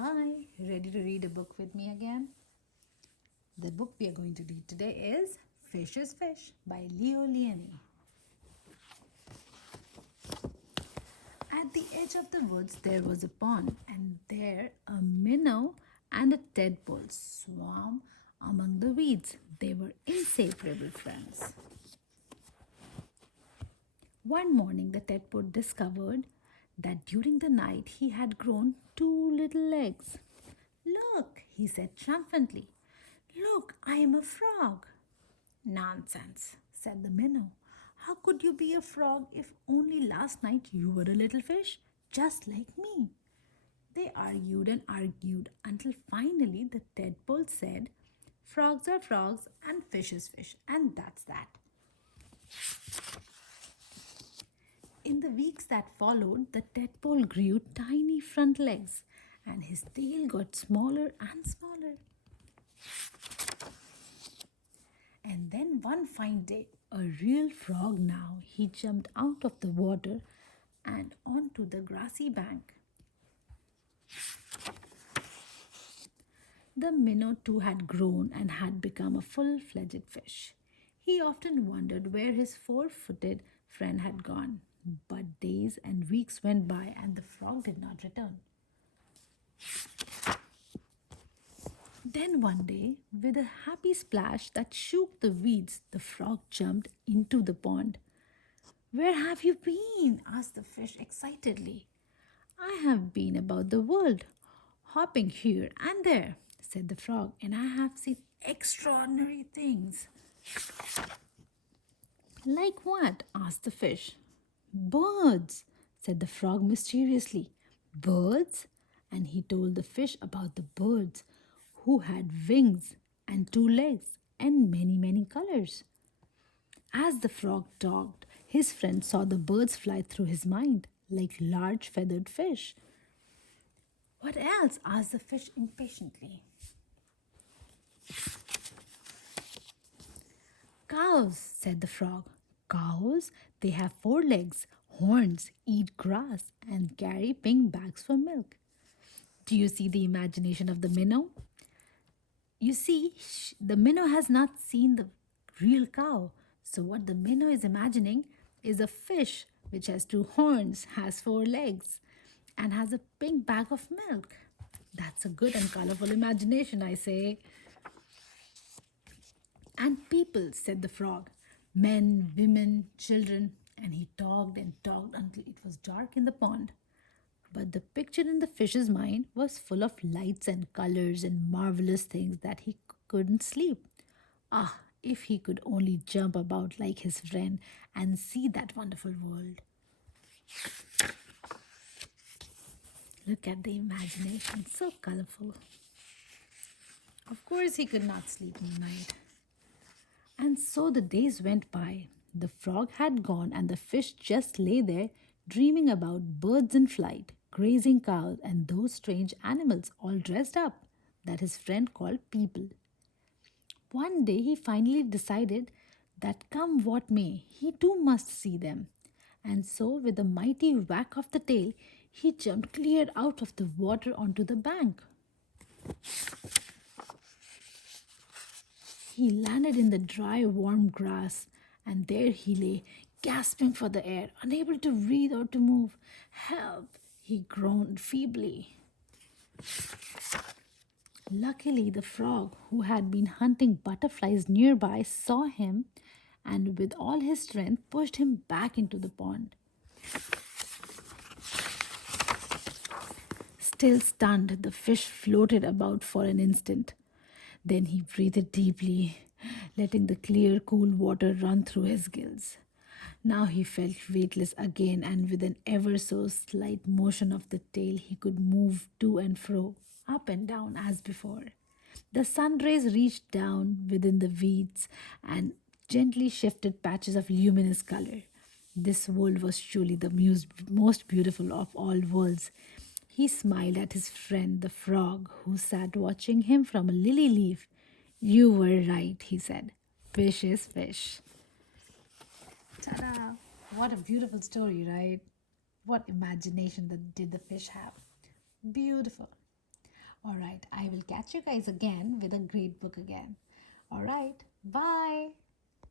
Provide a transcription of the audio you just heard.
Hi, ready to read a book with me again? The book we are going to read today is Fish is Fish by Leo Liani. At the edge of the woods there was a pond, and there a minnow and a tadpole swam among the weeds. They were inseparable friends. One morning the tadpole discovered that during the night he had grown two little legs. Look, he said triumphantly. Look, I am a frog. Nonsense, said the minnow. How could you be a frog if only last night you were a little fish, just like me? They argued and argued until finally the tadpole said, Frogs are frogs and fish is fish, and that's that. In the weeks that followed, the tadpole grew tiny front legs and his tail got smaller and smaller. And then one fine day, a real frog now, he jumped out of the water and onto the grassy bank. The minnow too had grown and had become a full-fledged fish. He often wondered where his four-footed friend had gone. But days and weeks went by and the frog did not return. Then one day, with a happy splash that shook the weeds, the frog jumped into the pond. Where have you been? Asked the fish excitedly. I have been about the world, hopping here and there, said the frog, and I have seen extraordinary things. Like what? Asked the fish. Birds, said the frog mysteriously. Birds? And he told the fish about the birds who had wings and two legs and many colors. As the frog talked, his friend saw the birds fly through his mind like large feathered fish. What else? Asked the fish impatiently. Cows, said the frog. Cows? They have four legs, horns, eat grass, and carry pink bags for milk. Do you see the imagination of the minnow? You see, the minnow has not seen the real cow. So, what the minnow is imagining is a fish which has two horns, has four legs, and has a pink bag of milk. That's a good and colorful imagination, I say. And people, said the frog, men, women, children, and he talked and talked until it was dark in the pond. But the picture in the fish's mind was full of lights and colors and marvelous things that he couldn't sleep. Ah, if he could only jump about like his friend and see that wonderful world. Look at the imagination, so colorful. Of course, he could not sleep in the night. And so the days went by. The frog had gone, and the fish just lay there dreaming about birds in flight, grazing cows, and those strange animals all dressed up that his friend called people. One day he finally decided that come what may, he too must see them. And so, with a mighty whack of the tail, he jumped clear out of the water onto the bank. He landed in the dry, warm grass, and there he lay, gasping for the air, unable to breathe or to move. Help! He groaned feebly. Luckily, the frog, who had been hunting butterflies nearby, saw him and, with all his strength, pushed him back into the pond. Still stunned, the fish floated about for an instant. Then he breathed deeply, letting the clear, cool water run through his gills. Now he felt weightless again, and with an ever so slight motion of the tail, he could move to and fro, up and down as before. The sun rays reached down within the weeds and gently shifted patches of luminous color. This world was surely the most beautiful of all worlds. He smiled at his friend the frog, who sat watching him from a lily leaf. You were right, he said. Fish is fish. Ta-da! What a beautiful story, right? What imagination did the fish have? Beautiful. All right, I will catch you guys again with a great book again. All right, bye.